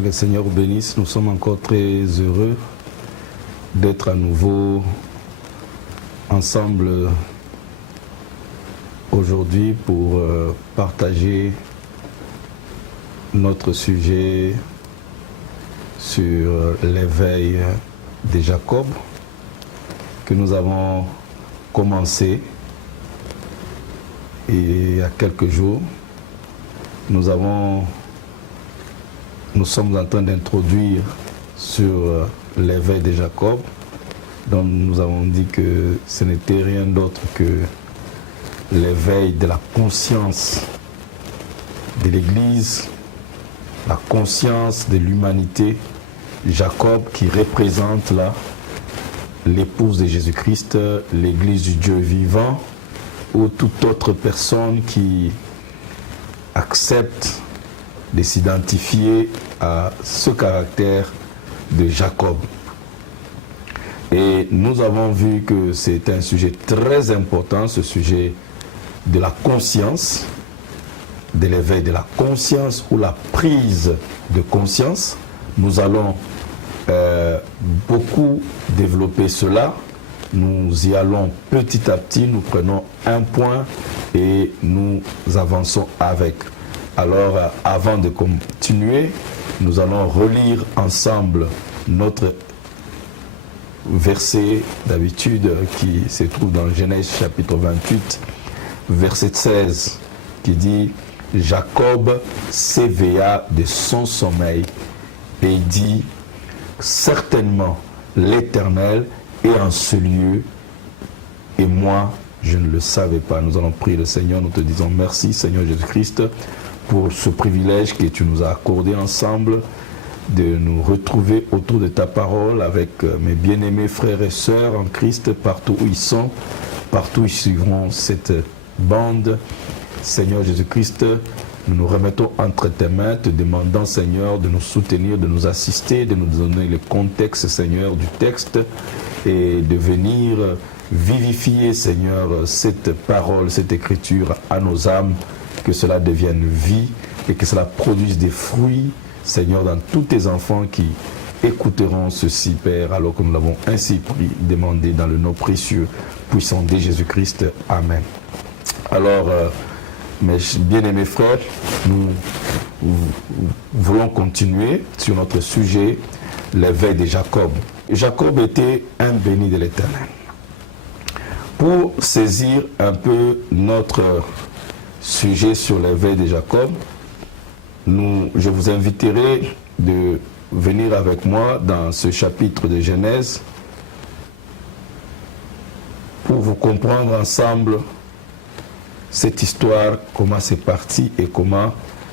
Que le Seigneur vous bénisse. Nous sommes encore très heureux d'être à nouveau ensemble aujourd'hui pour partager notre sujet sur l'éveil de Jacob que nous avons commencé il y a quelques jours. Nous sommes en train d'introduire sur l'éveil de Jacob, dont nous avons dit que ce n'était rien d'autre que l'éveil de la conscience de l'Église, la conscience de l'humanité. Jacob qui représente là l'épouse de Jésus-Christ, l'Église du Dieu vivant, ou toute autre personne qui accepte de s'identifier à ce caractère de Jacob. Et nous avons vu que c'est un sujet très important, ce sujet de la conscience, de l'éveil de la conscience ou la prise de conscience. Nous allons beaucoup développer cela. Nous y allons petit à petit, nous prenons un point et nous avançons avec. Alors, avant de continuer, nous allons relire ensemble notre verset d'habitude qui se trouve dans Genèse chapitre 28, verset 16, qui dit « Jacob s'éveilla de son sommeil et dit « Certainement l'Éternel est en ce lieu et moi je ne le savais pas. » Nous allons prier le Seigneur, nous te disons merci Seigneur Jésus-Christ pour ce privilège que tu nous as accordé ensemble de nous retrouver autour de ta parole avec mes bien-aimés frères et sœurs en Christ partout où ils sont, partout où ils suivront cette bande. Seigneur Jésus-Christ, nous nous remettons entre tes mains, te demandant Seigneur de nous soutenir, de nous assister, de nous donner le contexte Seigneur du texte et de venir vivifier Seigneur cette parole, cette écriture à nos âmes, que cela devienne vie et que cela produise des fruits, Seigneur, dans tous tes enfants qui écouteront ceci, Père, alors que nous l'avons ainsi demandé dans le nom précieux, puissant de Jésus-Christ. Amen. Alors, mes bien-aimés frères, nous voulons continuer sur notre sujet, l'éveil de Jacob. Jacob était un béni de l'Éternel. Pour saisir un peu notre sujet sur l'éveil de Jacob, je vous inviterai de venir avec moi dans ce chapitre de Genèse pour vous comprendre ensemble cette histoire, comment c'est parti et comment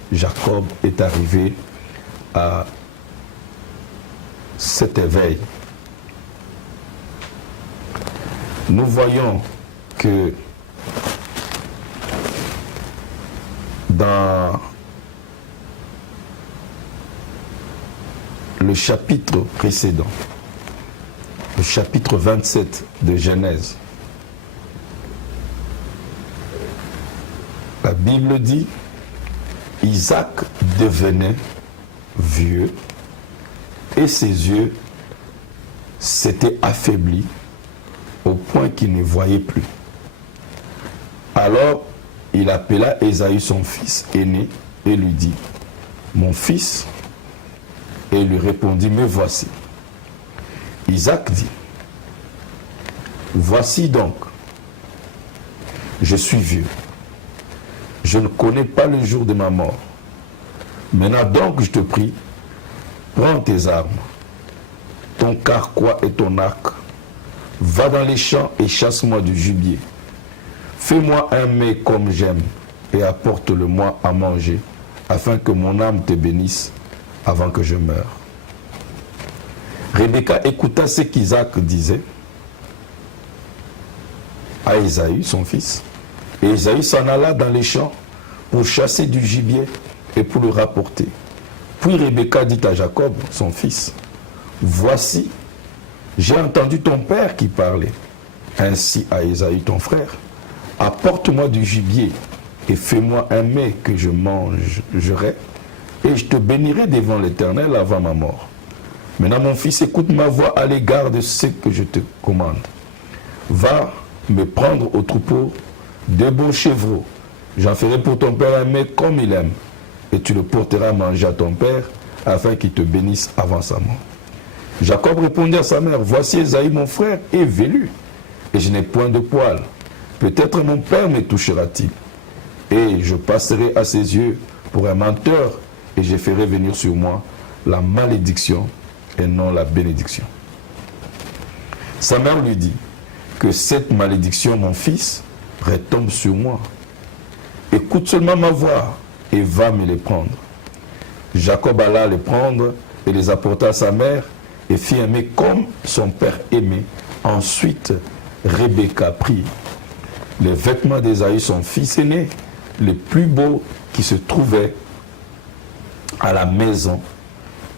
Jacob est arrivé à cet éveil. Nous voyons que dans le chapitre précédent, le chapitre 27 de Genèse, la Bible dit Isaac devenait vieux et ses yeux s'étaient affaiblis au point qu'il ne voyait plus. Alors il appela Ésaü son fils aîné et lui dit « Mon fils ?» Et il lui répondit « Me voici. » Isaac dit « Voici donc, je suis vieux. Je ne connais pas le jour de ma mort. Maintenant donc, je te prie, prends tes armes, ton carquois et ton arc, va dans les champs et chasse-moi du gibier. Fais-moi un mets comme j'aime et apporte-le-moi à manger, afin que mon âme te bénisse avant que je meure. » Rebecca écouta ce qu'Isaac disait à Ésaü, son fils. Et Ésaü s'en alla dans les champs pour chasser du gibier et pour le rapporter. Puis Rebecca dit à Jacob, son fils, « Voici, j'ai entendu ton père qui parlait ainsi à Ésaü ton frère. Apporte-moi du gibier et fais-moi un mets que je mangerai, et je te bénirai devant l'Éternel avant ma mort. Maintenant, mon fils, écoute ma voix à l'égard de ce que je te commande. Va me prendre au troupeau de beaux chevreaux. J'en ferai pour ton père aimé comme il aime, et tu le porteras à manger à ton père, afin qu'il te bénisse avant sa mort. Jacob répondit à sa mère, voici Ésaü mon frère est velu, et je n'ai point de poil. Peut-être mon père me touchera-t-il, et je passerai à ses yeux pour un menteur, et je ferai venir sur moi la malédiction et non la bénédiction. Sa mère lui dit, que cette malédiction, mon fils, retombe sur moi. Écoute seulement ma voix et va me les prendre. Jacob alla les prendre et les apporta à sa mère et fit aimer comme son père aimait. Ensuite, Rebecca prit les vêtements d'Ésaü, son fils aîné, les plus beaux qui se trouvaient à la maison,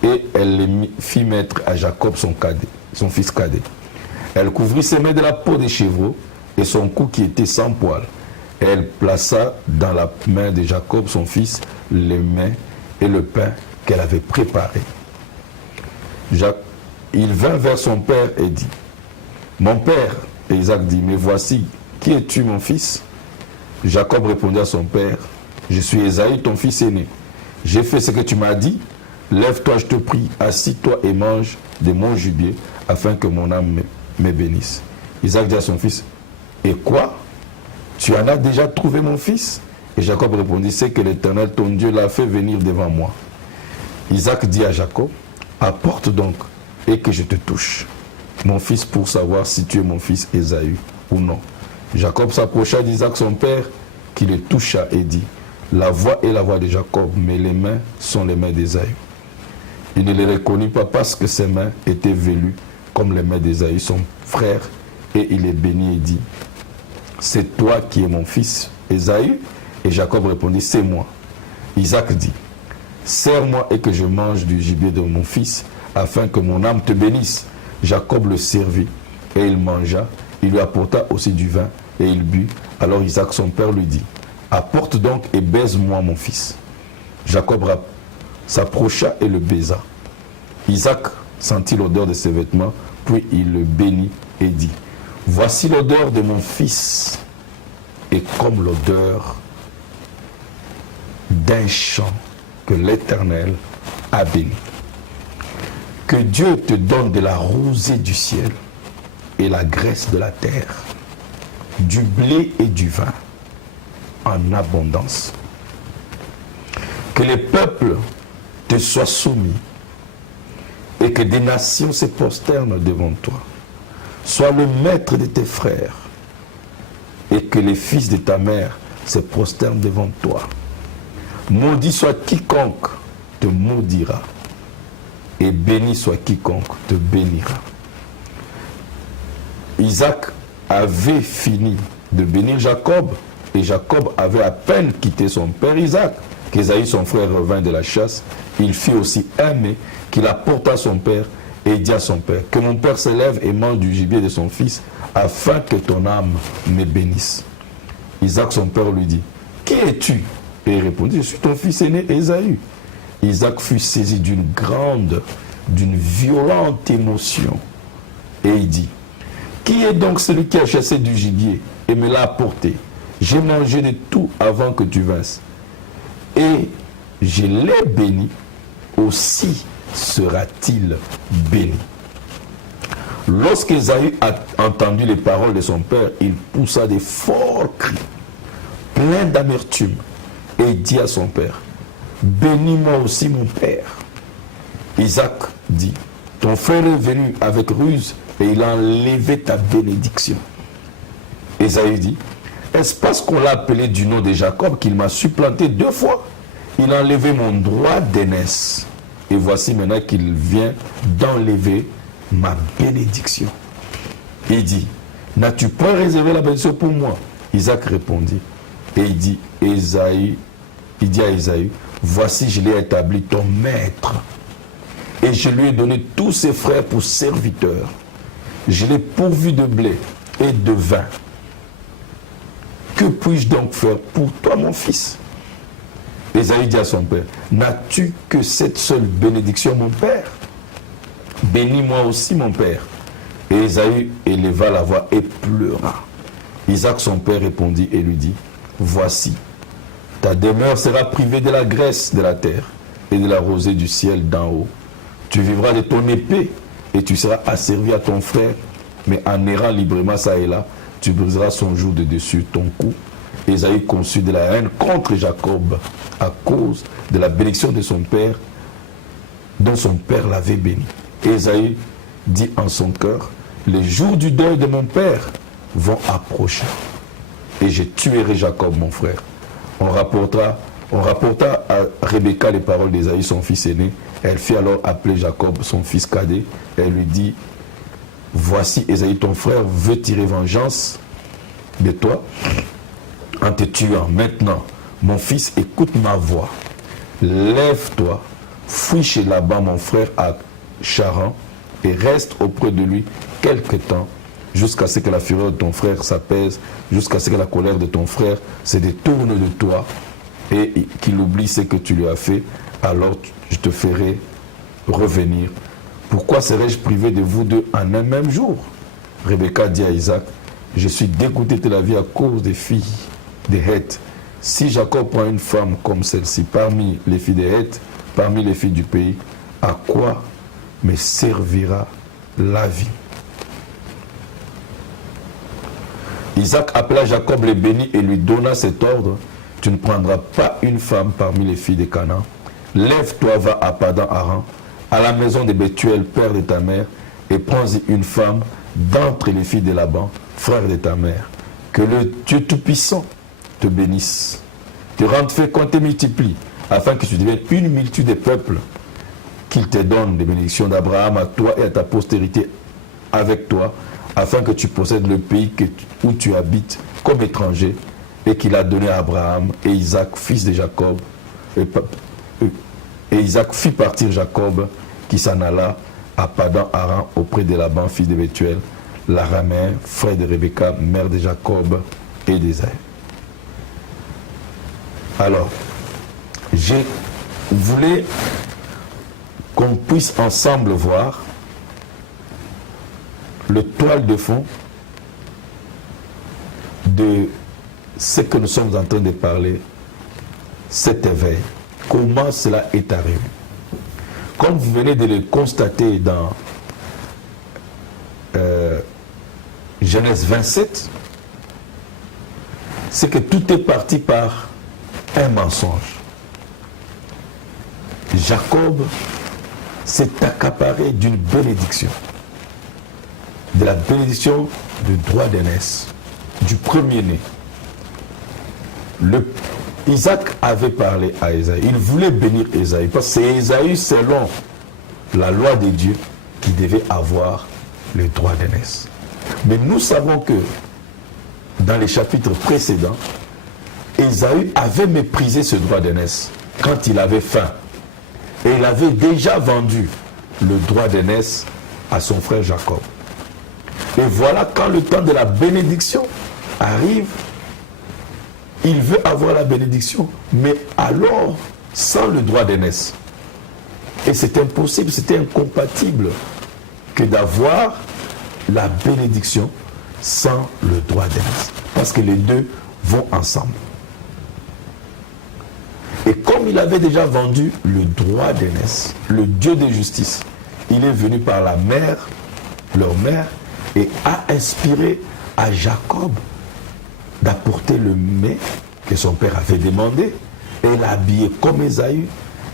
et elle les fit mettre à Jacob, son fils cadet. Elle couvrit ses mains de la peau des chevreaux et son cou qui était sans poil. Elle plaça dans la main de Jacob, son fils, les mains et le pain qu'elle avait préparé. Il vint vers son père et dit, « Mon père !» Et Isaac dit, « Mais voici, qui es-tu, mon fils ?» Jacob répondit à son père, « Je suis Ésaü, ton fils aîné. J'ai fait ce que tu m'as dit. Lève-toi, je te prie, assis-toi et mange de mon gibier, afin que mon âme me bénisse. » Isaac dit à son fils, « Et quoi? Tu en as déjà trouvé, mon fils ?» Et Jacob répondit, « C'est que l'Éternel, ton Dieu, l'a fait venir devant moi. » Isaac dit à Jacob, « Apporte donc, et que je te touche, mon fils, pour savoir si tu es mon fils Ésaü ou non. » Jacob s'approcha d'Isaac, son père, qui le toucha et dit, « La voix est la voix de Jacob, mais les mains sont les mains d'Ésaü. » Il ne les reconnut pas parce que ses mains étaient velues comme les mains d'Ésaü, son frère, et il les bénit et dit, « C'est toi qui es mon fils Ésaü ?» Et Jacob répondit, « C'est moi. » Isaac dit, « Sers-moi et que je mange du gibier de mon fils, afin que mon âme te bénisse. » Jacob le servit, et il mangea. Il lui apporta aussi du vin, et il but. Alors Isaac, son père, lui dit, « Apporte donc et baise-moi mon fils. » Jacob s'approcha et le baisa. Isaac sentit l'odeur de ses vêtements, puis il le bénit et dit, « Voici l'odeur de mon fils, et comme l'odeur d'un champ que l'Éternel a béni. Que Dieu te donne de la rosée du ciel et la graisse de la terre, du blé et du vin en abondance. Que les peuples te soient soumis et que des nations se prosternent devant toi. Sois le maître de tes frères et que les fils de ta mère se prosternent devant toi. Maudit soit quiconque te maudira et béni soit quiconque te bénira. » Isaac avait fini de bénir Jacob, et Jacob avait à peine quitté son père Isaac, qu'Ésaü son frère revint de la chasse. Il fit aussi aimer qu'il apporta à son père et dit à son père, « Que mon père se lève et mange du gibier de son fils, afin que ton âme me bénisse. » Isaac son père lui dit, « Qui es-tu » Et il répondit, « Je suis ton fils aîné Ésaü. » Isaac fut saisi d'une violente émotion, et il dit, « Qui est donc celui qui a chassé du gibier et me l'a apporté? J'ai mangé de tout avant que tu vinsses, et je l'ai béni, aussi sera-t-il béni. » Lorsqu'Ésaü a entendu les paroles de son père, il poussa de forts cris, plein d'amertume, et dit à son père, « Bénis-moi aussi mon père. » Isaac dit, « Ton frère est venu avec ruse et il a enlevé ta bénédiction. » Ésaü dit, « Est-ce parce qu'on l'a appelé du nom de Jacob qu'il m'a supplanté 2 fois? Il a enlevé mon droit d'aînesse. Et voici maintenant qu'il vient d'enlever ma bénédiction. » Il dit, « N'as-tu pas réservé la bénédiction pour moi? » Isaac répondit, et il dit à Ésaü, « Voici, je l'ai établi ton maître, et je lui ai donné tous ses frères pour serviteurs. Je l'ai pourvu de blé et de vin. Que puis-je donc faire pour toi, mon fils? » Ésaü dit à son père, n'as-tu que cette seule bénédiction, mon père? Bénis-moi aussi, mon père. Et Ésaü éleva la voix et pleura. Isaac, son père, répondit et lui dit, voici, ta demeure sera privée de la graisse de la terre et de la rosée du ciel d'en haut. Tu vivras de ton épée et tu seras asservi à ton frère, mais en errant librement ça et là, tu briseras son joug de dessus ton cou. Ésaü conçut de la haine contre Jacob à cause de la bénédiction de son père, dont son père l'avait béni. Ésaü dit en son cœur, les jours du deuil de mon père vont approcher, et je tuerai Jacob, mon frère. On rapporta à Rebecca les paroles d'Ésaü, son fils aîné. Elle fit alors appeler Jacob, son fils cadet. Elle lui dit, voici Ésaü, ton frère, veut tirer vengeance de toi en te tuant. Maintenant, mon fils, écoute ma voix. Lève-toi, fuis chez Laban, mon frère, à Charan, et reste auprès de lui quelque temps, jusqu'à ce que la fureur de ton frère s'apaise, jusqu'à ce que la colère de ton frère se détourne de toi, et qu'il oublie ce que tu lui as fait, alors je te ferai revenir. Pourquoi serais-je privé de vous deux en un même jour? Rebecca dit à Isaac, je suis dégoûté de la vie à cause des filles des Heths. Si Jacob prend une femme comme celle-ci parmi les filles des Heths, parmi les filles du pays, à quoi me servira la vie? Isaac appela Jacob, le bénit et lui donna cet ordre, tu ne prendras pas une femme parmi les filles de Canaan. Lève-toi, va à Padan-Aram, à la maison de Bethuel, père de ta mère, et prends-y une femme d'entre les filles de Laban, frère de ta mère. Que le Dieu Tout-Puissant te bénisse, te rende fécond, te multiplie, afin que tu deviennes une multitude de peuples, qu'il te donne des bénédictions d'Abraham à toi et à ta postérité avec toi, afin que tu possèdes le pays où tu habites comme étranger, et qu'il a donné à Abraham et Isaac, fils de Jacob. Et Isaac fit partir Jacob, qui s'en alla à Padan-Aram auprès de Laban, fils de Bethuel, l'Araméen, frère de Rebecca, mère de Jacob et d'Ésaü. Alors, je voulais qu'on puisse ensemble voir le toile de fond de ce que nous sommes en train de parler, cet éveil. Comment cela est arrivé? Comme vous venez de le constater dans Genèse 27, c'est que tout est parti par un mensonge. Jacob s'est accaparé d'une bénédiction, de la bénédiction du droit d'aînesse, du premier-né. Isaac avait parlé à Ésaü, il voulait bénir Ésaü, parce que c'est Ésaü, selon la loi de Dieu, qui devait avoir le droit d'aînesse. Mais nous savons que dans les chapitres précédents, Ésaü avait méprisé ce droit d'aînesse quand il avait faim. Et il avait déjà vendu le droit d'aînesse à son frère Jacob. Et voilà, quand le temps de la bénédiction arrive, il veut avoir la bénédiction, mais alors sans le droit d'aînesse. Et c'est impossible, c'était incompatible que d'avoir la bénédiction sans le droit d'aînesse. Parce que les deux vont ensemble. Et comme il avait déjà vendu le droit d'aînesse, le Dieu de justice, il est venu par la mère, leur mère, et a inspiré à Jacob d'apporter le mets que son père avait demandé, et l'a habillé comme Ésaü,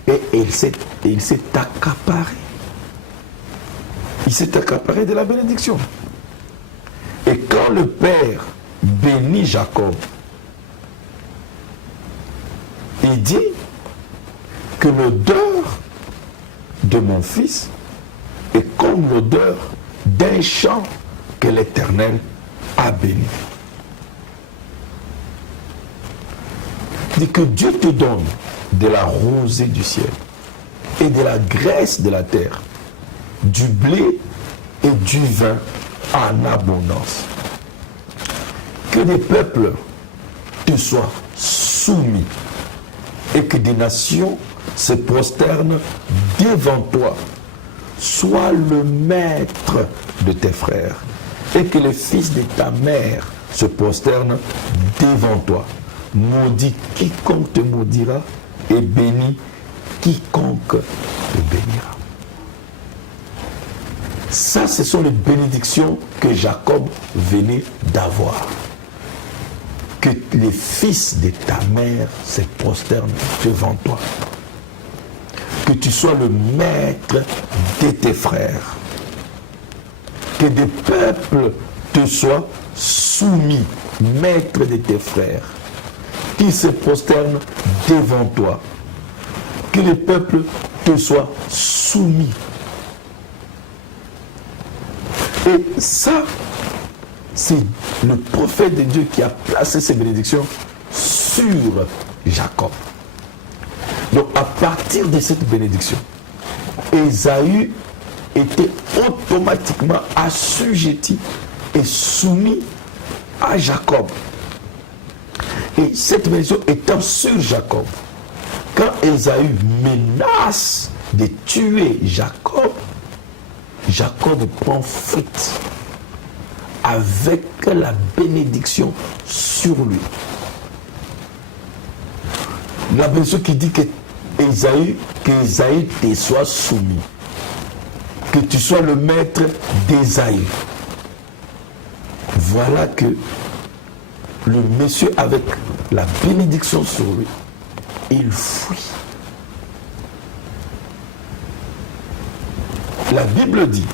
et il s'est accaparé. Il s'est accaparé de la bénédiction. Et quand le père bénit Jacob, il dit que l'odeur de mon fils est comme l'odeur d'un champ que l'Éternel a béni. Il dit que Dieu te donne de la rosée du ciel et de la graisse de la terre, du blé et du vin en abondance. Que des peuples te soient soumis et que des nations se prosternent devant toi. Sois le maître de tes frères et que les fils de ta mère se prosternent devant toi. Maudit quiconque te maudira et béni quiconque te bénira. Ça, ce sont les bénédictions que Jacob venait d'avoir. Que les fils de ta mère se prosternent devant toi. Que tu sois le maître de tes frères. Que des peuples te soient soumis, maître de tes frères, qui se prosternent devant toi. Que les peuples te soient soumis. Et ça, c'est le prophète de Dieu qui a placé ces bénédictions sur Jacob. Donc à partir de cette bénédiction, Ésaü était automatiquement assujetti et soumis à Jacob. Et cette bénédiction étant sur Jacob, quand Ésaü menace de tuer Jacob, Jacob prend fuite avec la bénédiction sur lui. La bénédiction qui dit que Ésaü te soit soumis, que tu sois le maître d'Ésaü. Voilà que le monsieur, avec la bénédiction sur lui, il fuit. La Bible dit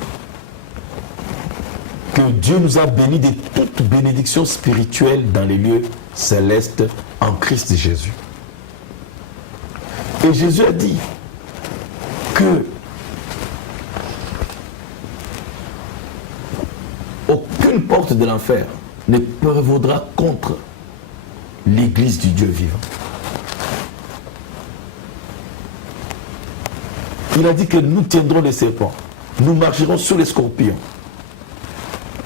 que Dieu nous a bénis de toute bénédiction spirituelle dans les lieux célestes en Christ Jésus. Et Jésus a dit que aucune porte de l'enfer ne prévaudra contre l'Église du Dieu vivant. Il a dit que nous tiendrons les serpents, nous marcherons sur les scorpions,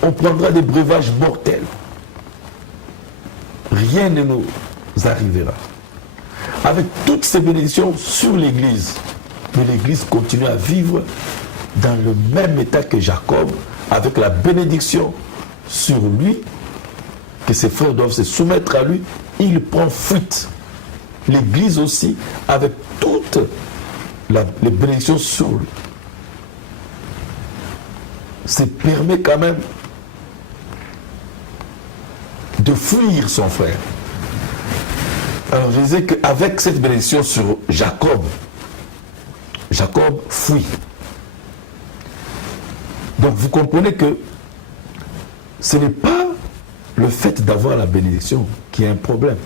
on prendra des breuvages mortels. Rien ne nous arrivera. Avec toutes ces bénédictions sur l'Église, mais l'Église continue à vivre dans le même état que Jacob, avec la bénédiction sur lui, que ses frères doivent se soumettre à lui, il prend fuite. L'Église aussi, avec toutes les bénédictions sur lui, se permet quand même de fuir son frère. Alors je disais qu'avec cette bénédiction sur Jacob, Jacob fuit. Donc vous comprenez que ce n'est pas le fait d'avoir la bénédiction qui est un problème.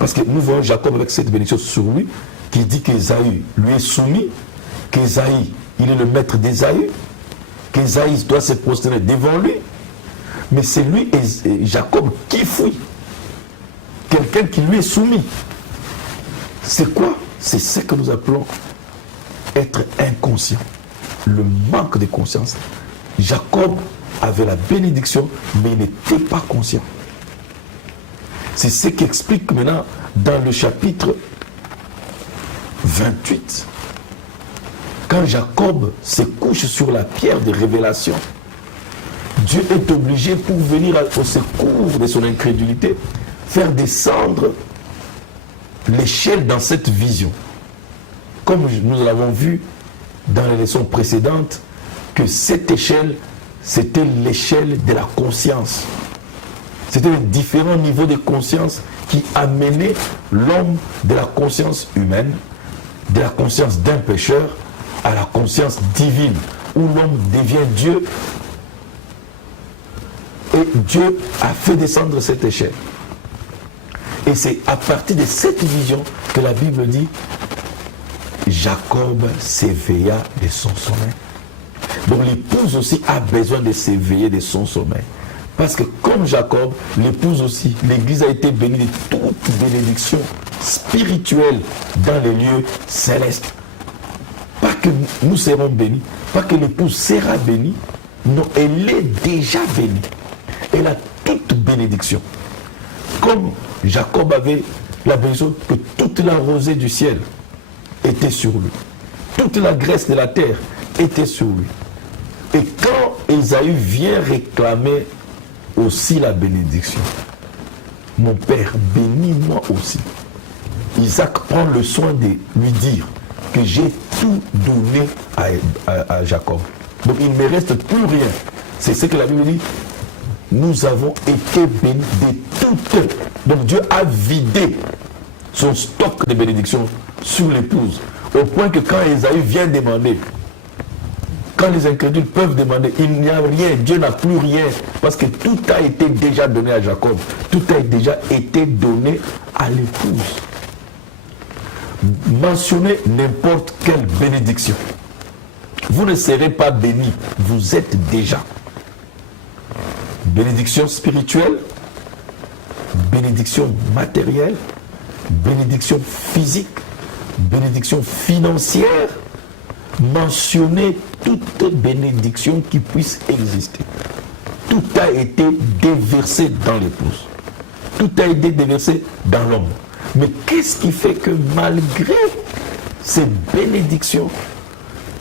Parce que nous voyons Jacob avec cette bénédiction sur lui, qui dit qu'Ésaü lui est soumis, qu'Ésaü, il est le maître d'Ésaü, qu'Ésaü doit se prosterner devant lui, mais c'est lui, Jacob, qui fuit. Quelqu'un qui lui est soumis. C'est quoi? C'est ce que nous appelons être inconscient. Le manque de conscience. Jacob avait la bénédiction, mais il n'était pas conscient. C'est ce qui explique maintenant dans le chapitre 28. Quand Jacob se couche sur la pierre de révélation, Dieu est obligé, pour venir au secours de son incrédulité, faire descendre l'échelle dans cette vision. Comme nous l'avons vu dans les leçons précédentes, que cette échelle, c'était l'échelle de la conscience. C'était les différents niveaux de conscience qui amenaient l'homme de la conscience humaine, de la conscience d'un pécheur, à la conscience divine, où l'homme devient Dieu. Et Dieu a fait descendre cette échelle. Et c'est à partir de cette vision que la Bible dit Jacob s'éveilla de son sommeil. Donc l'épouse aussi a besoin de s'éveiller de son sommeil. Parce que comme Jacob, l'épouse aussi, l'Église a été bénie de toute bénédiction spirituelle dans les lieux célestes. Pas que nous serons bénis, pas que l'épouse sera bénie, non, elle est déjà bénie. Elle a toute bénédiction. Comme Jacob avait la bénédiction, que toute la rosée du ciel était sur lui. Toute la graisse de la terre était sur lui. Et quand Ésaü vient réclamer aussi la bénédiction, mon père, bénis-moi aussi. Isaac prend le soin de lui dire que j'ai tout donné à Jacob. Donc il ne me reste plus rien. C'est ce que la Bible dit. Nous avons été bénis de toutes. Donc Dieu a vidé son stock de bénédictions sur l'épouse. Au point que quand Ésaü vient demander, quand les incrédules peuvent demander, il n'y a rien, Dieu n'a plus rien, parce que tout a été déjà donné à Jacob, tout a déjà été donné à l'épouse. Mentionnez n'importe quelle bénédiction. Vous ne serez pas bénis, vous êtes déjà. Bénédiction spirituelle, bénédiction matérielle, bénédiction physique, bénédiction financière. Mentionnez toute bénédiction qui puisse exister. Tout a été déversé dans l'épouse. Tout a été déversé dans l'homme. Mais qu'est-ce qui fait que malgré ces bénédictions,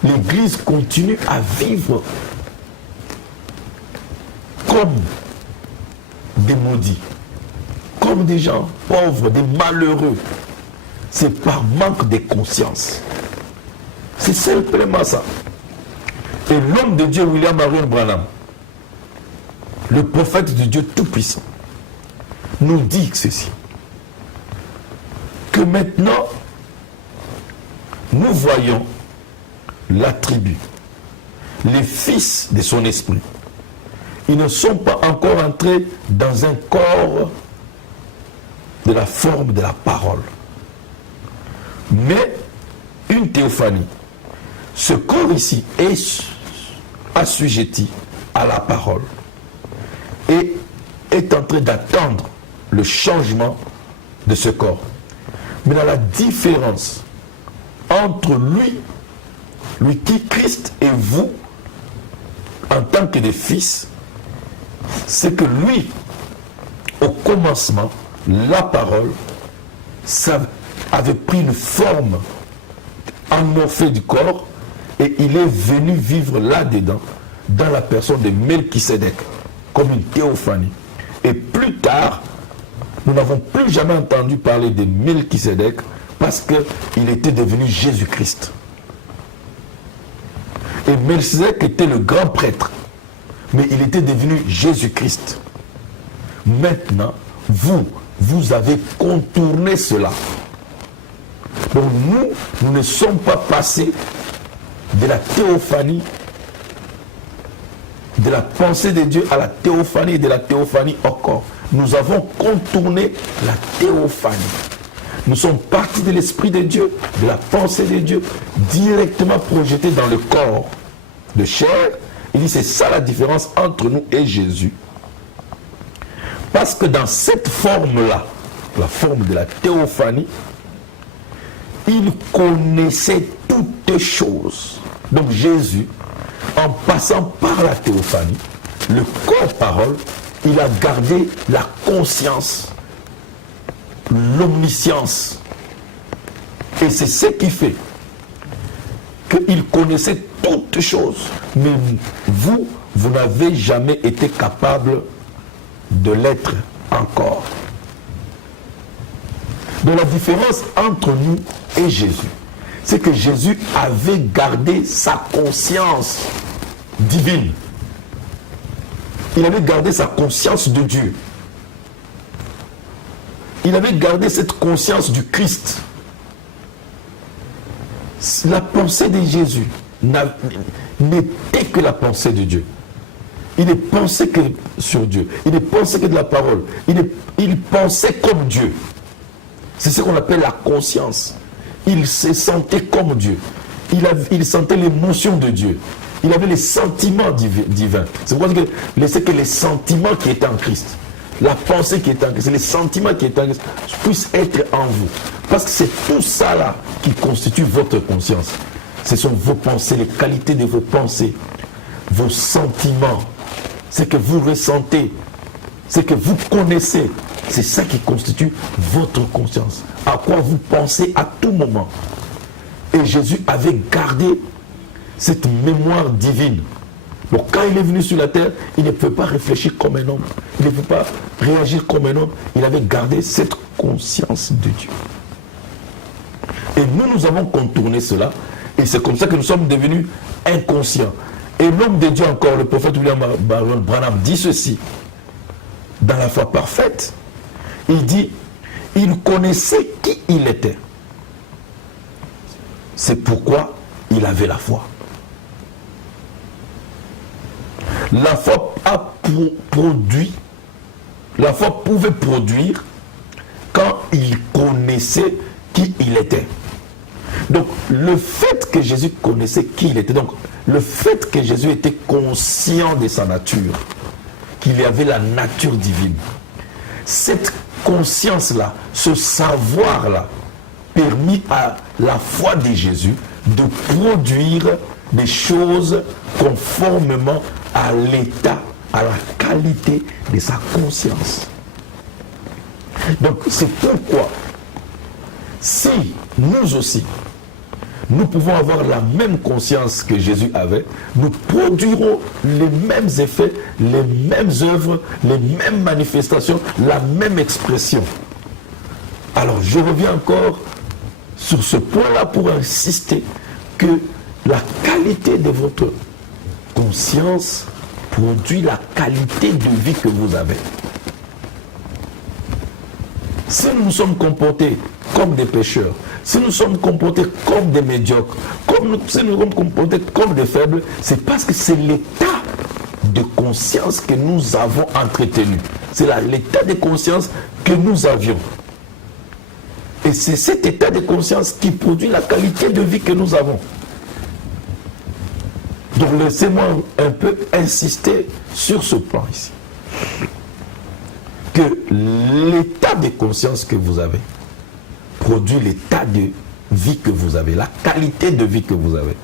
l'Église continue à vivre comme des maudits, comme des gens pauvres, des malheureux? C'est par manque de conscience. C'est simplement ça. Et l'homme de Dieu, William Marion Branham, le prophète de Dieu Tout-Puissant, nous dit ceci. Que maintenant, nous voyons l'attribut, les fils de son esprit. Ils ne sont pas encore entrés dans un corps de la forme de la parole, mais une théophanie. Ce corps ici est assujetti à la parole et est en train d'attendre le changement de ce corps. Mais dans la différence entre lui qui est Christ, et vous, en tant que des fils, c'est que lui, au commencement, la parole, ça avait pris une forme amorphée du corps, et il est venu vivre là-dedans, dans la personne de Melchisédek, comme une théophanie. Et plus tard, nous n'avons plus jamais entendu parler de Melchisédek, parce qu'il était devenu Jésus-Christ. Et Melchisédek était le grand prêtre, mais il était devenu Jésus-Christ. Maintenant, vous avez contourné cela. Donc nous ne sommes pas passés de la théophanie, de la pensée de Dieu à la théophanie, et de la théophanie au corps. Nous avons contourné la théophanie. Nous sommes partis de l'Esprit de Dieu, de la pensée de Dieu, directement projetés dans le corps de chair. Il dit, c'est ça la différence entre nous et Jésus. Parce que dans cette forme-là, la forme de la théophanie, il connaissait toutes choses. Donc Jésus, en passant par la théophanie, le corps-parole, il a gardé la conscience, l'omniscience. Et c'est ce qui fait qu'il connaissait toutes choses. Mais vous n'avez jamais été capable de l'être encore. Donc la différence entre nous et Jésus, c'est que Jésus avait gardé sa conscience divine. Il avait gardé sa conscience de Dieu. Il avait gardé cette conscience du Christ. La pensée de Jésus n'était que la pensée de Dieu. Il ne pensait que sur Dieu. Il ne pensait que de la parole. Il pensait comme Dieu. C'est ce qu'on appelle la conscience. Il se sentait comme Dieu. Il sentait l'émotion de Dieu. Il avait les sentiments divins. C'est pour ça que c'est que les sentiments qui étaient en Christ, la pensée qui est en Christ, c'est les sentiments qui étaient en Christ, puissent être en vous. Parce que c'est tout ça là qui constitue votre conscience. Ce sont vos pensées, les qualités de vos pensées, vos sentiments, ce que vous ressentez, ce que vous connaissez. C'est ça qui constitue votre conscience. À quoi vous pensez à tout moment. Et Jésus avait gardé cette mémoire divine. Donc quand il est venu sur la terre, il ne pouvait pas réfléchir comme un homme. Il ne pouvait pas réagir comme un homme. Il avait gardé cette conscience de Dieu. Et nous avons contourné cela. Et c'est comme ça que nous sommes devenus inconscients. Et l'homme de Dieu encore, le prophète William Branham, dit ceci. Dans la foi parfaite, il dit, il connaissait qui il était. C'est pourquoi il avait la foi. La foi a produit, la foi pouvait produire quand il connaissait qui il était. Donc le fait que Jésus connaissait qui il était, donc le fait que Jésus était conscient de sa nature, qu'il avait la nature divine, cette conscience-là, ce savoir-là, permis à la foi de Jésus de produire des choses conformément à l'état, à la qualité de sa conscience. Donc c'est pourquoi, si nous aussi, nous pouvons avoir la même conscience que Jésus avait, nous produirons les mêmes effets, les mêmes œuvres, les mêmes manifestations, la même expression. Alors je reviens encore sur ce point-là pour insister que la qualité de votre conscience produit la qualité de vie que vous avez. Si nous nous sommes comportés comme des pécheurs, si nous sommes comportés comme des médiocres, si nous sommes comportés comme des faibles, c'est parce que c'est l'état de conscience que nous avons entretenu. C'est l'état de conscience que nous avions. Et c'est cet état de conscience qui produit la qualité de vie que nous avons. Donc laissez-moi un peu insister sur ce plan ici. Que l'état de conscience que vous avez produit l'état de vie que vous avez, la qualité de vie que vous avez.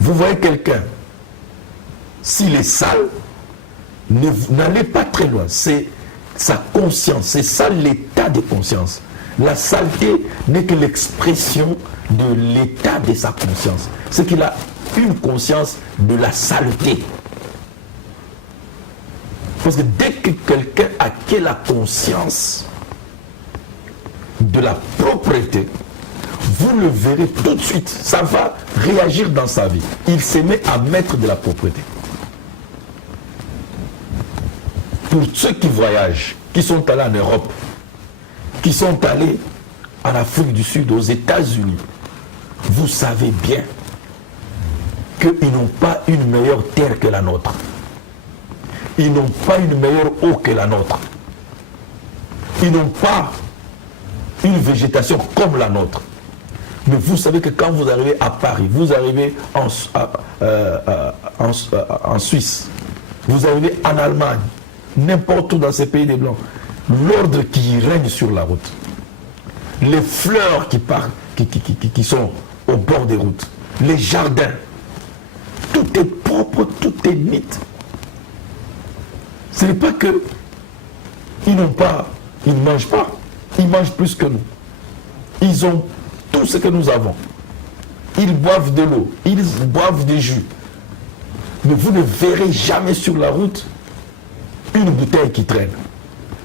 Vous voyez quelqu'un, s'il est sale, n'allez pas très loin. C'est sa conscience, c'est ça l'état de conscience. La saleté n'est que l'expression de l'état de sa conscience. C'est qu'il a une conscience de la saleté. Parce que dès que quelqu'un acquiert la conscience de la propreté, vous le verrez tout de suite, ça va réagir dans sa vie. Il se met à mettre de la propreté. Pour ceux qui voyagent, qui sont allés en Europe, qui sont allés en Afrique du Sud, aux États-Unis, vous savez bien qu'ils n'ont pas une meilleure terre que la nôtre. Ils n'ont pas une meilleure eau que la nôtre. Ils n'ont pas une végétation comme la nôtre. Mais vous savez que quand vous arrivez à Paris, vous arrivez en Suisse, vous arrivez en Allemagne, n'importe où dans ces pays des Blancs, l'ordre qui règne sur la route, les fleurs qui sont au bord des routes, les jardins, tout est propre, tout est neat. Ce n'est pas que ils ne mangent pas, ils mangent plus que nous. Ils ont tout ce que nous avons. Ils boivent de l'eau, ils boivent des jus. Mais vous ne verrez jamais sur la route une bouteille qui traîne.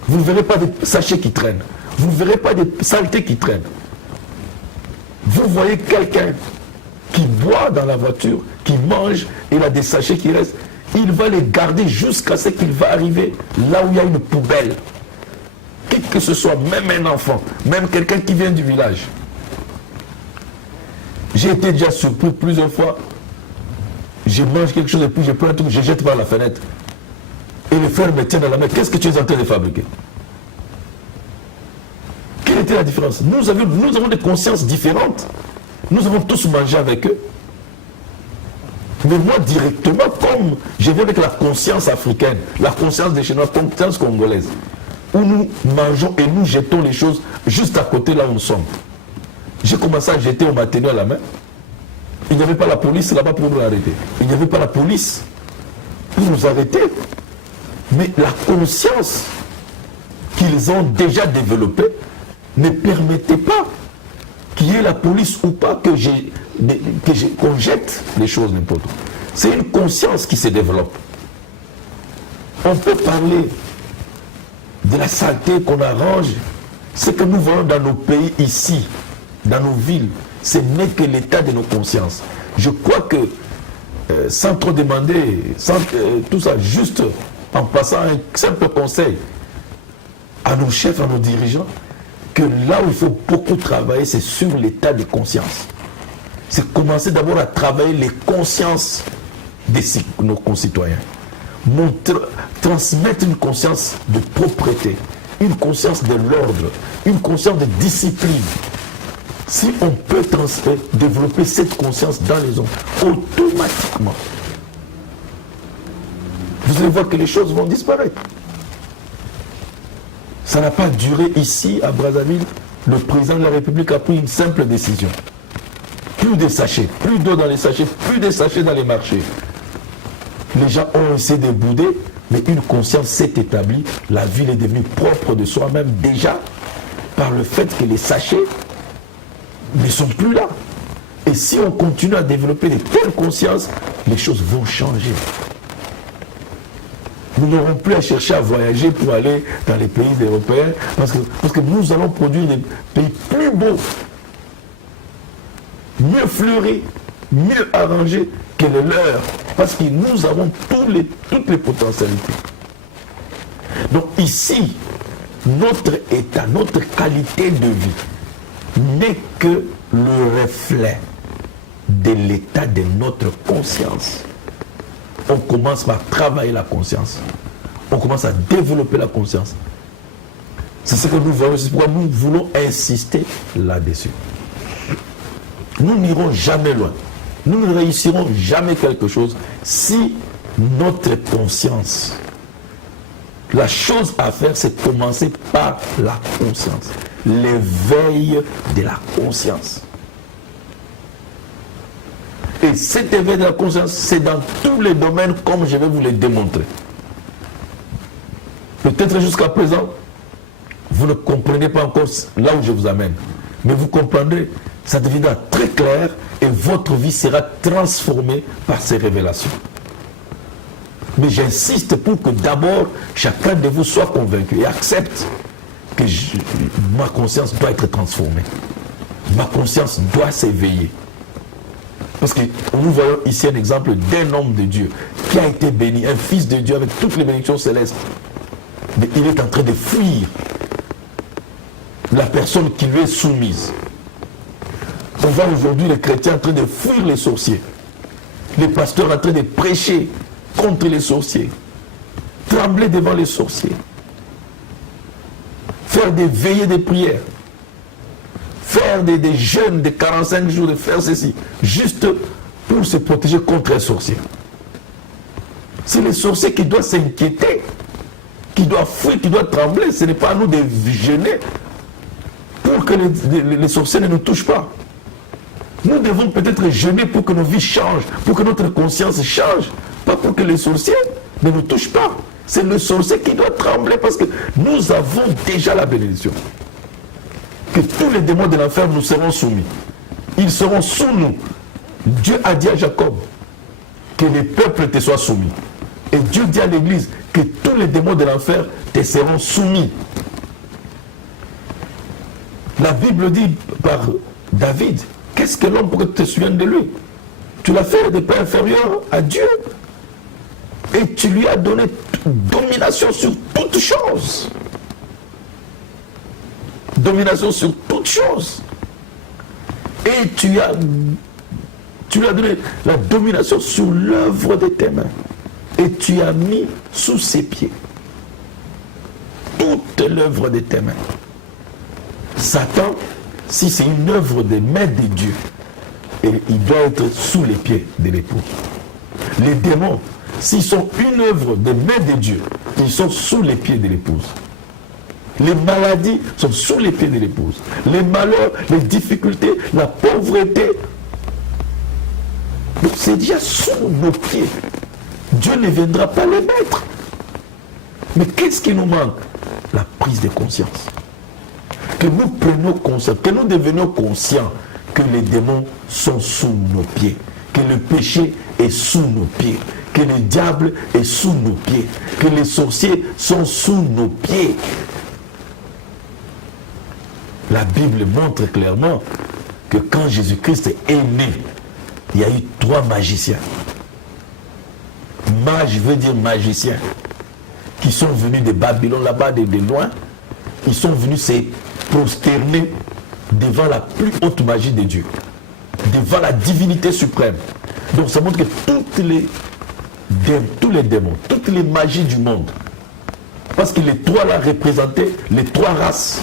Vous ne verrez pas de sachets qui traînent. Vous ne verrez pas de saletés qui traînent. Vous voyez quelqu'un qui boit dans la voiture, qui mange, et il a des sachets qui restent. Il va les garder jusqu'à ce qu'il va arriver là où il y a une poubelle. Qui que ce soit, même un enfant, même quelqu'un qui vient du village. J'ai été déjà surpris plusieurs fois. Je mange quelque chose et puis je prends un truc, je jette par la fenêtre. Et le frère me tient dans la main. Qu'est-ce que tu es en train de fabriquer? Quelle était la différence? Nous avons des consciences différentes. Nous avons tous mangé avec eux. Mais moi, directement, comme je viens avec la conscience africaine, la conscience des Chinois, la conscience congolaise, où nous mangeons et nous jetons les choses juste à côté là où nous sommes. J'ai commencé à jeter, on m'a tenu à la main. Il n'y avait pas la police là-bas pour nous arrêter. Il n'y avait pas la police pour nous arrêter. Mais la conscience qui qu'ils ont déjà développé ne permettait pas qu'il y ait la police ou pas qu'on jette les choses n'importe où. C'est une conscience qui se développe. On peut parler de la saleté qu'on arrange. Ce que nous voyons dans nos pays ici, dans nos villes, ce n'est que l'état de nos consciences. Je crois que, sans trop demander, sans tout ça, juste en passant un simple conseil à nos chefs, à nos dirigeants, que là où il faut beaucoup travailler, c'est sur l'état de conscience. C'est commencer d'abord à travailler les consciences de nos concitoyens. Transmettre une conscience de propreté, une conscience de l'ordre, une conscience de discipline. Si on peut développer cette conscience dans les hommes, automatiquement, vous allez voir que les choses vont disparaître. Ça n'a pas duré ici, à Brazzaville. Le président de la République a pris une simple décision. Plus de sachets, plus d'eau dans les sachets, plus de sachets dans les marchés. Les gens ont essayé de bouder, mais une conscience s'est établie. La ville est devenue propre de soi-même déjà par le fait que les sachets ne sont plus là. Et si on continue à développer de telles consciences, les choses vont changer. Nous n'aurons plus à chercher à voyager pour aller dans les pays européens parce que nous allons produire des pays plus beaux, mieux fleuris, mieux arrangés que les leurs, parce que nous avons toutes les potentialités. Donc ici, notre état, notre qualité de vie n'est que le reflet de l'état de notre conscience. On commence par travailler la conscience. On commence à développer la conscience. C'est ce que nous voyons, c'est pourquoi nous voulons insister là-dessus. Nous n'irons jamais loin. Nous ne réussirons jamais quelque chose si notre conscience, la chose à faire, c'est commencer par la conscience. L'éveil de la conscience. Et cet éveil de la conscience, c'est dans tous les domaines comme je vais vous les démontrer. Peut-être jusqu'à présent, vous ne comprenez pas encore là où je vous amène. Mais vous comprendrez, ça deviendra très clair et votre vie sera transformée par ces révélations. Mais j'insiste pour que d'abord, chacun de vous soit convaincu et accepte que ma conscience doit être transformée. Ma conscience doit s'éveiller. Parce que nous voyons ici un exemple d'un homme de Dieu qui a été béni, un fils de Dieu avec toutes les bénédictions célestes. Mais il est en train de fuir la personne qui lui est soumise. On voit aujourd'hui les chrétiens en train de fuir les sorciers. Les pasteurs en train de prêcher contre les sorciers. Trembler devant les sorciers. Faire des veillées de prière. Faire des jeûnes de 45 jours, de faire ceci, juste pour se protéger contre les sorciers. C'est les sorciers qui doivent s'inquiéter, qui doivent fuir, qui doivent trembler. Ce n'est pas à nous de jeûner pour que les sorciers ne nous touchent pas. Nous devons peut-être jeûner pour que nos vies changent, pour que notre conscience change, pas pour que les sorciers ne nous touchent pas. C'est le sorcier qui doit trembler parce que nous avons déjà la bénédiction. Que tous les démons de l'enfer nous seront soumis. Ils seront sous nous. Dieu a dit à Jacob que les peuples te soient soumis. Et Dieu dit à l'Église que tous les démons de l'enfer te seront soumis. La Bible dit par David, qu'est-ce que l'homme pour que tu te souviennes de lui? Tu l'as fait de pas inférieur à Dieu. Et tu lui as donné domination sur toutes choses. Domination sur toutes choses. Et tu lui as donné la domination sur l'œuvre de tes mains. Et tu as mis sous ses pieds toute l'œuvre de tes mains. Satan, si c'est une œuvre des mains de Dieu, il doit être sous les pieds de l'époux. Les démons, s'ils sont une œuvre des mains de Dieu, ils sont sous les pieds de l'épouse. Les maladies sont sous les pieds de l'épouse. Les malheurs, les difficultés, la pauvreté. Donc c'est déjà sous nos pieds. Dieu ne viendra pas les mettre. Mais qu'est-ce qui nous manque? la prise de conscience. Que nous prenions conscience, que nous devenions conscients que les démons sont sous nos pieds, que le péché est sous nos pieds, que le diable est sous nos pieds, que les sorciers sont sous nos pieds. La Bible montre clairement que quand Jésus-Christ est né, il y a eu 3 magiciens. Mage veut dire magicien, qui sont venus de Babylone, là-bas, de loin. Ils sont venus se prosterner devant la plus haute magie de Dieu, devant la divinité suprême. Donc ça montre que tous les démons, toutes les magies du monde, parce que les 3 là représentaient les 3 races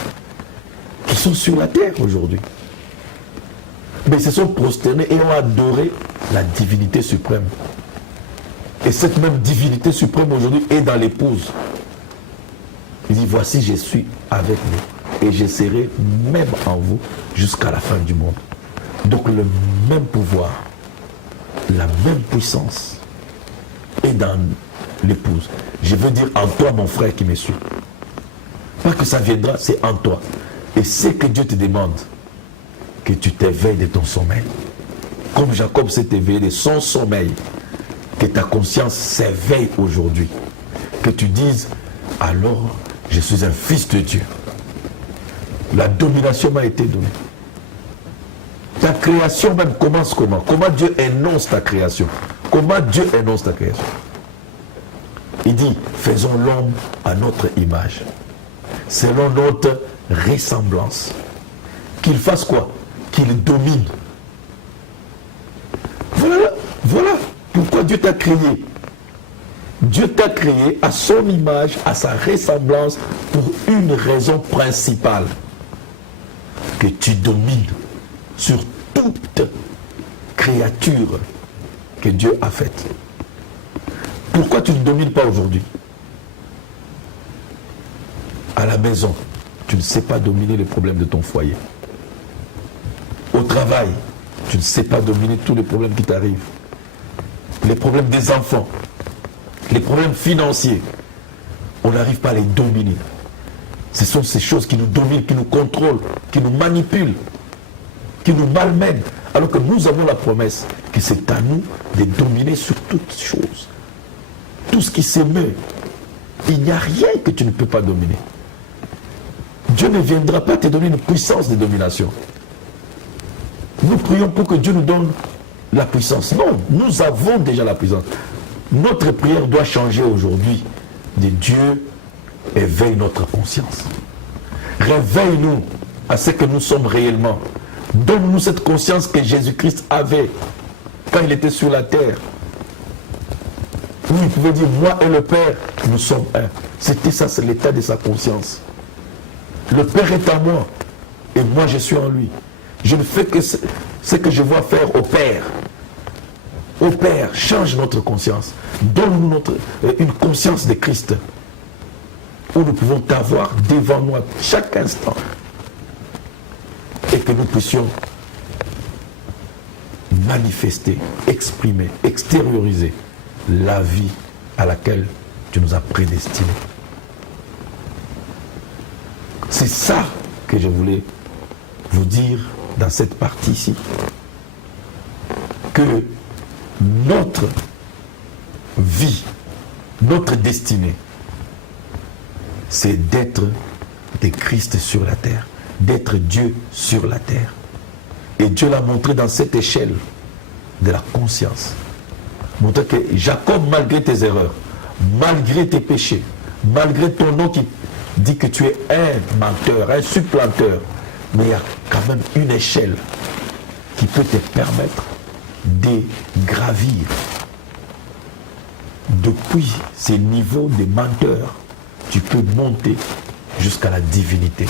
qui sont sur la terre aujourd'hui. Mais ils se sont prosternés et ont adoré la divinité suprême. Et cette même divinité suprême aujourd'hui est dans l'épouse. Il dit, voici, je suis avec vous et je serai même en vous jusqu'à la fin du monde. Donc le même pouvoir, la même puissance est dans l'épouse. Je veux dire en toi, mon frère qui me suit. Pas que ça viendra, c'est en toi. Et c'est que Dieu te demande que tu t'éveilles de ton sommeil. Comme Jacob s'est éveillé de son sommeil, que ta conscience s'éveille aujourd'hui. Que tu dises, alors je suis un fils de Dieu. La domination m'a été donnée. Ta création même commence comment? Comment Dieu énonce ta création? Comment Dieu énonce ta création? Il dit, faisons l'homme à notre image, selon notre ressemblance. Qu'il fasse quoi? Qu'il domine. Voilà pourquoi Dieu t'a créé. Dieu t'a créé à son image, à sa ressemblance, pour une raison principale. Que tu domines sur toute créature que Dieu a faite. Pourquoi tu ne domines pas aujourd'hui? À la maison, tu ne sais pas dominer les problèmes de ton foyer. Au travail, tu ne sais pas dominer tous les problèmes qui t'arrivent. Les problèmes des enfants, les problèmes financiers, on n'arrive pas à les dominer. Ce sont ces choses qui nous dominent, qui nous contrôlent, qui nous manipulent, qui nous malmènent. Alors que nous avons la promesse que c'est à nous de dominer sur toutes choses. Tout ce qui s'émeut, il n'y a rien que tu ne peux pas dominer. Dieu ne viendra pas te donner une puissance de domination. Nous prions pour que Dieu nous donne la puissance. Non, nous avons déjà la puissance. Notre prière doit changer aujourd'hui. De Dieu, éveille notre conscience. Réveille-nous à ce que nous sommes réellement. Donne-nous cette conscience que Jésus-Christ avait quand il était sur la terre. Où il pouvait dire, moi et le Père, nous sommes un. C'était ça, c'est l'état de sa conscience. Le Père est en moi et moi je suis en lui. Je ne fais que ce que je vois faire au Père. Au Père, change notre conscience. Donne-nous une conscience de Christ. Où nous pouvons t'avoir devant nous chaque instant. Et que nous puissions manifester, exprimer, extérioriser la vie à laquelle tu nous as prédestinés. C'est ça que je voulais vous dire dans cette partie-ci. Que notre vie, notre destinée, c'est d'être des Christ sur la terre, d'être Dieu sur la terre. Et Dieu l'a montré dans cette échelle de la conscience. Montré que Jacob, malgré tes erreurs, malgré tes péchés, malgré ton nom qui dit que tu es un menteur, un supplanteur, mais il y a quand même une échelle qui peut te permettre de gravir depuis ces niveaux de menteur. Tu peux monter jusqu'à la divinité.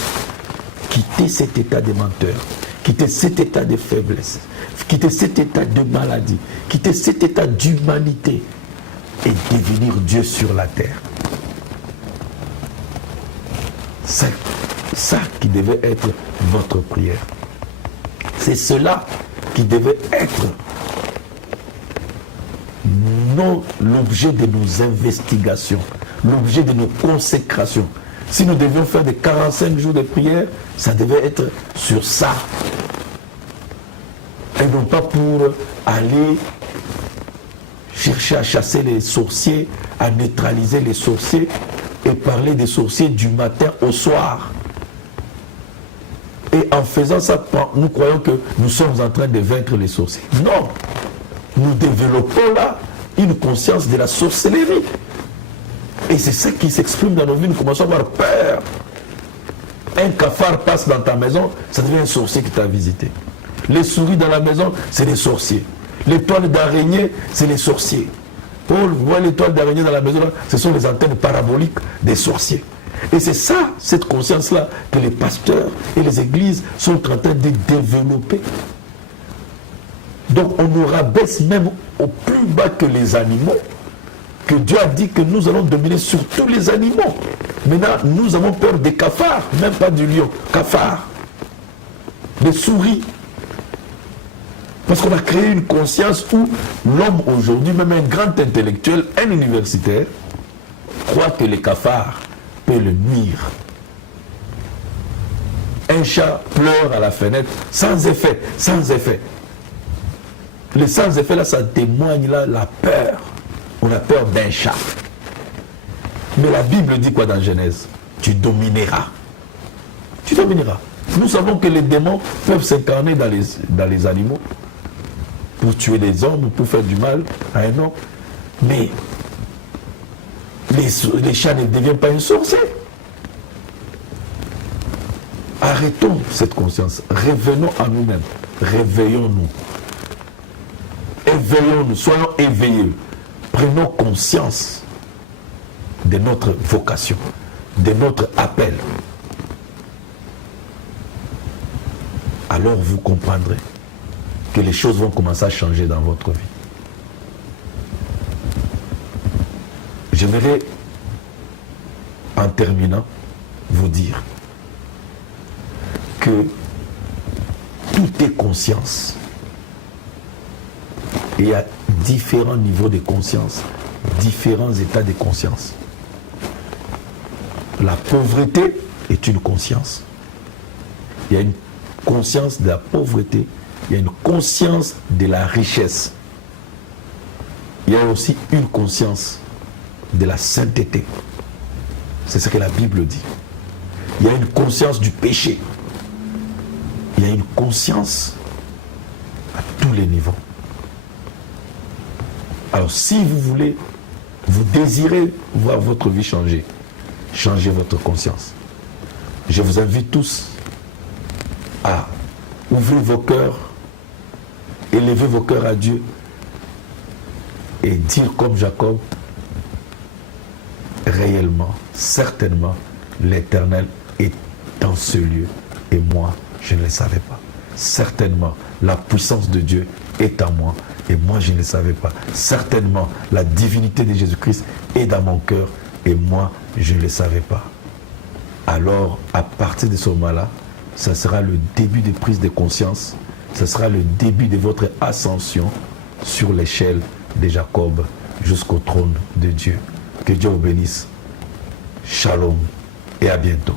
Quitter cet état de menteur, quitter cet état de faiblesse, quitter cet état de maladie, quitter cet état d'humanité et devenir Dieu sur la terre. C'est ça qui devait être votre prière. C'est cela qui devait être l'objet de nos investigations, l'objet de nos consécrations. Si nous devions faire des 45 jours de prière, ça devait être sur ça. Et non pas pour aller chercher à chasser les sorciers, à neutraliser les sorciers et parler des sorciers du matin au soir. Et en faisant ça, nous croyons que nous sommes en train de vaincre les sorciers. Non, nous développons là une conscience de la sorcellerie. Et c'est ça qui s'exprime dans nos vies. Nous commençons à avoir peur. Un cafard passe dans ta maison, ça devient un sorcier qui t'a visité. Les souris dans la maison, c'est des sorciers. Les toiles d'araignée, c'est les sorciers. Paul voit les toiles d'araignée dans la maison, là, ce sont les antennes paraboliques des sorciers. Et c'est ça, cette conscience-là, que les pasteurs et les églises sont en train de développer. Donc on nous rabaisse même au plus bas que les animaux, que Dieu a dit que nous allons dominer sur tous les animaux. Maintenant, nous avons peur des cafards, même pas du lion, cafards, des souris. Parce qu'on a créé une conscience où l'homme aujourd'hui, même un grand intellectuel, un universitaire, croit que les cafards peuvent le nuire. Un chat pleure à la fenêtre sans effet, sans effet. Le sans effet là, ça témoigne là la peur. On a peur d'un chat. Mais la Bible dit quoi dans Genèse? Tu domineras. Tu domineras. Nous savons que les démons peuvent s'incarner dans les animaux pour tuer les hommes ou pour faire du mal à un homme. Mais les chats ne deviennent pas une sorcière. Arrêtons cette conscience. Revenons à nous-mêmes. Réveillons-nous. Éveillons-nous. Soyons éveillés. Prenons conscience de notre vocation, de notre appel. Alors vous comprendrez que les choses vont commencer à changer dans votre vie. J'aimerais, en terminant, vous dire que tout est conscience. Et il y a différents niveaux de conscience, différents états de conscience. La pauvreté est une conscience. Il y a une conscience de la pauvreté, il y a une conscience de la richesse. Il y a aussi une conscience de la sainteté. C'est ce que la Bible dit. Il y a une conscience du péché. Il y a une conscience à tous les niveaux. Alors si vous voulez, vous désirez voir votre vie changer, changez votre conscience. Je vous invite tous à ouvrir vos cœurs, élever vos cœurs à Dieu et dire comme Jacob, réellement, certainement, l'Éternel est dans ce lieu et moi, je ne le savais pas. Certainement, la puissance de Dieu est en moi et moi, je ne le savais pas. Certainement, la divinité de Jésus-Christ est dans mon cœur et moi, je ne le savais pas. Alors, à partir de ce moment-là, ça sera le début de prise de conscience, ce sera le début de votre ascension sur l'échelle de Jacob jusqu'au trône de Dieu. Que Dieu vous bénisse. Shalom et à bientôt.